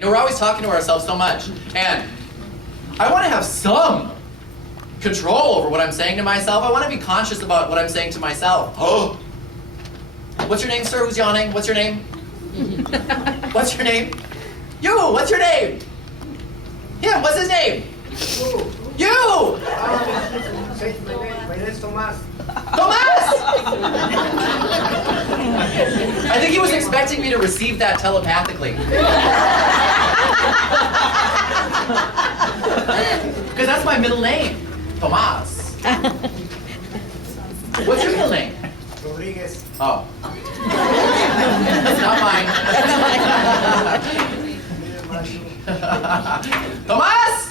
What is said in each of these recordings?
You know, we're always talking to ourselves so much, and I want to have some control over what I'm saying to myself. I want to be conscious about what I'm saying to myself. Oh, what's your name, sir? Who's yawning? What's your name? What's your name? You. What's your name? Him. What's his name? You. My name is Tomas. Tomas! I think he was expecting me to receive that telepathically. Because that's my middle name, Tomas. What's your middle name? Rodriguez. Oh. That's not mine. Tomas!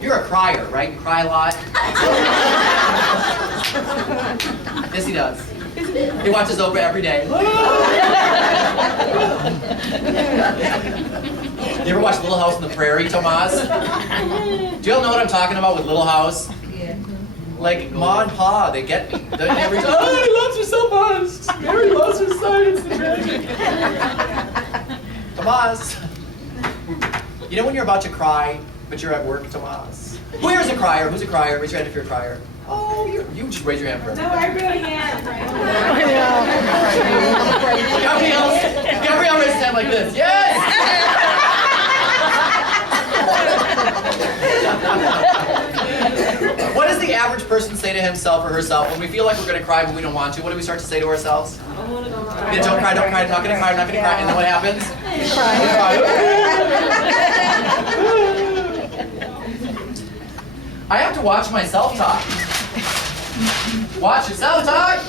You're a crier, right? You cry a lot? Yes, he does. He watches Oprah every day. You ever watch Little House on the Prairie, Tomas? Do y'all know what I'm talking about with Little House? Yeah. Like, Ma and Pa, they get me. Every time, oh, he loves her so much. Mary loves her son, it's the tragic. Tomas. You know when you're about to cry, but you're at work, Tomas? Who here's a crier? Who's a crier? Raise your hand if you're a crier. Oh, you just raise your hand for No, everybody. I really am. Gabrielle raised his hand like this. Yes! What does the average person say to himself or herself when we feel like we're going to cry but we don't want to? What do we start to say to ourselves? Yeah, don't cry, I'm not going to cry, I'm not going to cry. And then what happens? I have to watch my self-talk. Watch your self-talk.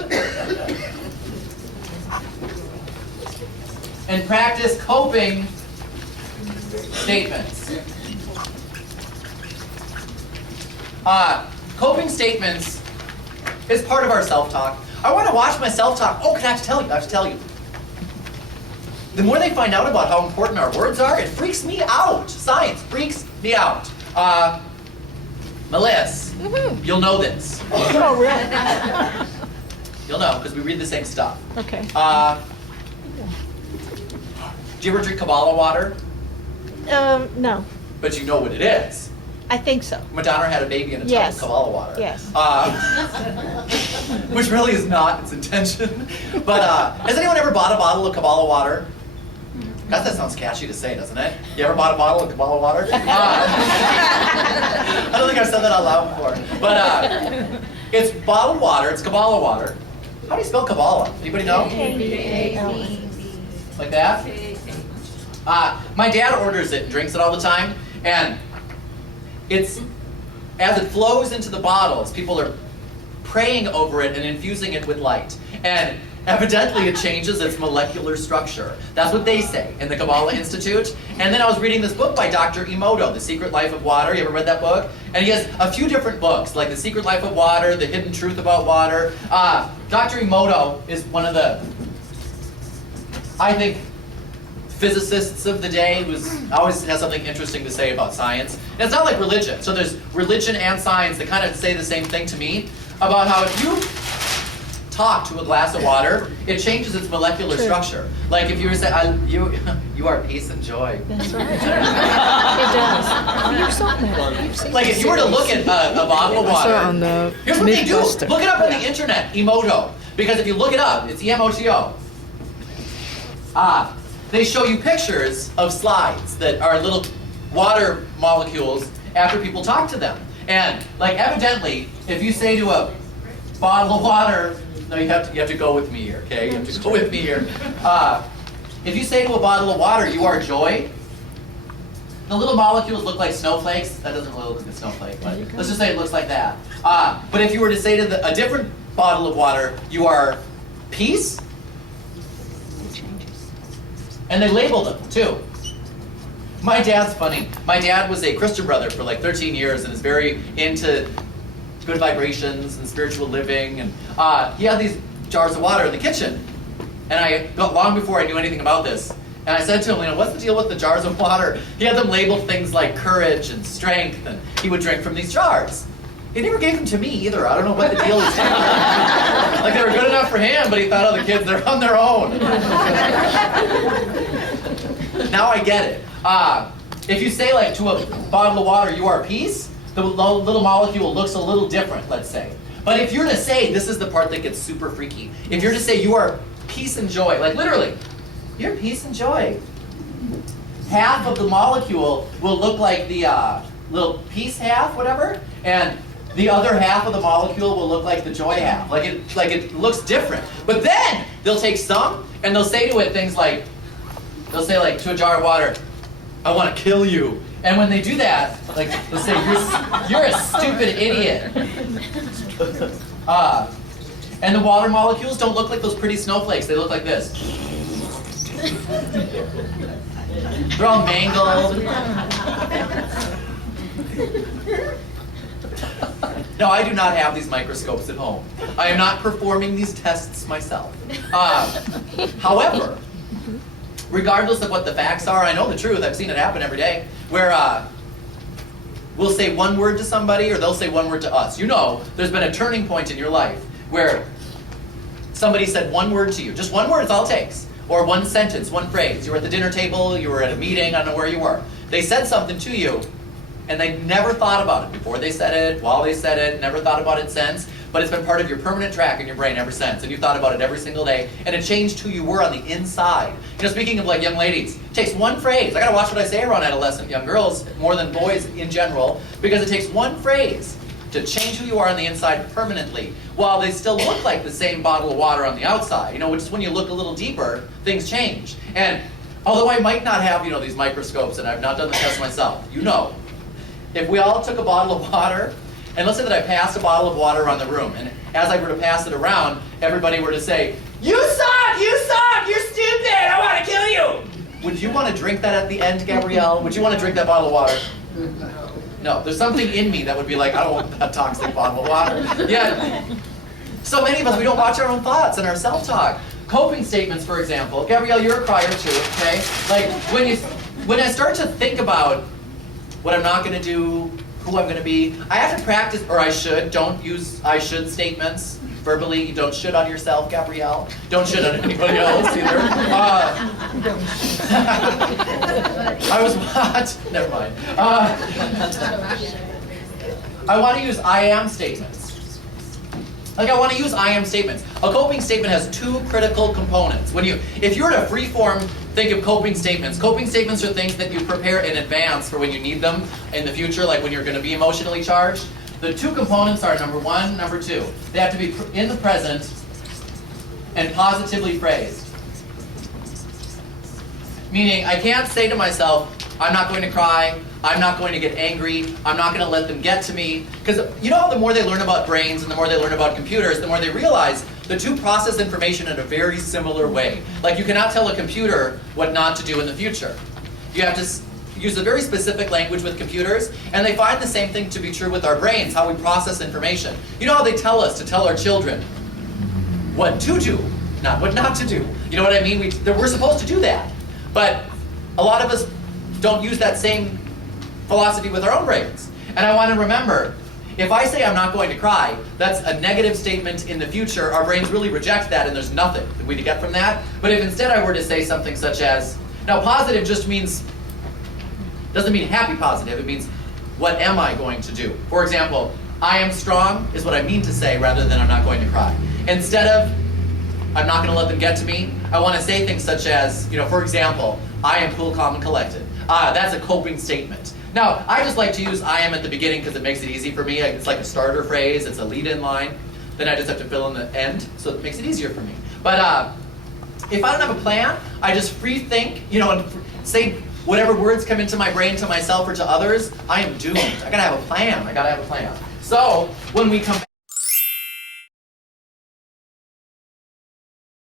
And practice coping statements. Coping statements is part of our self-talk. I want to watch my self-talk. Oh, I have to tell you. The more they find out about how important our words are, it freaks me out. Science freaks me out. Melissa, you'll know this. Oh, really? You'll know, because we read the same stuff. Okay. Do you ever drink Kabbalah water? No. But you know what it is. I think so. Madonna had a baby in a tub Yes. of Kabbalah water. Yes. Which really is not its intention. But has anyone ever bought a bottle of Kabbalah water? God, that sounds catchy to say, doesn't it? You ever bought a bottle of Kabbalah water? I don't think I've said that out loud before. But it's bottled water, it's Kabbalah water. How do you spell Kabbalah? Anybody know? Like that? My dad orders it and drinks it all the time. And it's, as it flows into the bottles, people are praying over it and infusing it with light. And evidently it changes its molecular structure. That's what they say in the Kabbalah Institute. And then I was reading this book by Dr. Emoto, The Secret Life of Water. You ever read that book? And he has a few different books, like The Secret Life of Water, The Hidden Truth About Water. Dr. Emoto is one of the, I think, physicists of the day, who always has something interesting to say about science. And it's not like religion. So there's religion and science that kind of say the same thing to me about how if you talk to a glass of water, it changes its molecular structure. Like if you were to say, you are peace and joy. That's right. It does. You saw that. You've seen Like if you were to look at a bottle of water, on the here's what they do. Mythbuster. Look it up on the internet, Emoto. Because if you look it up, it's E-M-O-T-O. They show you pictures of slides that are little water molecules after people talk to them. And like evidently, if you say to a bottle of water, no, you have to go with me here, okay? You have to go with me here. If you say to a bottle of water, you are joy, the little molecules look like snowflakes. That doesn't really look like a snowflake, but let's just say it looks like that. But if you were to say to a different bottle of water, you are peace, and they label them too. My dad's funny. My dad was a Christian brother for like 13 years and is very into good vibrations and spiritual living. And he had these jars of water in the kitchen. And long before I knew anything about this, and I said to him, what's the deal with the jars of water? He had them labeled things like courage and strength, and he would drink from these jars. He never gave them to me either. I don't know what the deal is. Like they were good enough for him, but he thought, oh, the kids, they're on their own. Now I get it. If you say like to a bottle of water, you are peace, the little molecule looks a little different, let's say. But if you're to say, this is the part that gets super freaky. If you're to say you are peace and joy, like literally, you're peace and joy. Half of the molecule will look like the little peace half, whatever, and the other half of the molecule will look like the joy half. Like it looks different. But then they'll take some and they'll say to it things like, they'll say like to a jar of water, I want to kill you. And when they do that, like they'll say, you're a stupid idiot. And the water molecules don't look like those pretty snowflakes. They look like this. They're all mangled. No, I do not have these microscopes at home. I am not performing these tests myself. However, regardless of what the facts are, I know the truth. I've seen it happen every day, where we'll say one word to somebody or they'll say one word to us. You know, there's been a turning point in your life where somebody said one word to you. Just one word is all it takes. Or one sentence, one phrase. You were at the dinner table, you were at a meeting, I don't know where you were. They said something to you, and they never thought about it before they said it, while they said it, never thought about it since, but it's been part of your permanent track in your brain ever since, and you thought about it every single day, and it changed who you were on the inside. You know, speaking of like young ladies, it takes one phrase. I gotta watch what I say around adolescent young girls, more than boys in general, because it takes one phrase to change who you are on the inside permanently, while they still look like the same bottle of water on the outside. You know, which is when you look a little deeper, things change. And although I might not have, you know, these microscopes, and I've not done the test myself, you know, if we all took a bottle of water, and let's say that I passed a bottle of water around the room, and as I were to pass it around, everybody were to say, you suck, you're stupid, I want to kill you. Would you want to drink that at the end, Gabrielle? Would you want to drink that bottle of water? No, there's something in me that would be like, I don't want that toxic bottle of water. Yeah. So many of us, we don't watch our own thoughts and our self-talk. Coping statements, for example. Gabrielle, you're a crier too, okay? Like, when I start to think about what I'm not going to do, who I'm going to be, I have to practice, or I should. Don't use I should statements verbally. You don't should on yourself, Gabrielle. Don't should on anybody else either. I was what? Never mind. I want to use I am statements. Like I want to use I am statements. A coping statement has two critical components. If you're to freeform, think of coping statements. Coping statements are things that you prepare in advance for when you need them in the future, like when you're going to be emotionally charged. The two components are number one, number two. They have to be in the present and positively phrased. Meaning, I can't say to myself, I'm not going to cry, I'm not going to get angry, I'm not going to let them get to me. Because you know how the more they learn about brains and the more they learn about computers, the more they realize the two process information in a very similar way. Like you cannot tell a computer what not to do in the future. You have to use a very specific language with computers, and they find the same thing to be true with our brains, how we process information. You know how they tell us to tell our children what to do, not what not to do. You know what I mean? We're supposed to do that. But a lot of us don't use that same philosophy with our own brains. And I want to remember, if I say I'm not going to cry, that's a negative statement in the future. Our brains really reject that and there's nothing that we get from that. But if instead I were to say something such as, now positive just means, doesn't mean happy positive, it means what am I going to do? For example, I am strong is what I mean to say rather than I'm not going to cry. Instead of I'm not going to let them get to me, I want to say things such as, you know, for example, I am cool, calm, and collected. That's a coping statement. Now, I just like to use I am at the beginning because it makes it easy for me. It's like a starter phrase, it's a lead-in line. Then I just have to fill in the end, so it makes it easier for me. But if I don't have a plan, I just free think, you know, and say whatever words come into my brain to myself or to others, I am doomed. I gotta have a plan, I gotta have a plan. So, when we come back,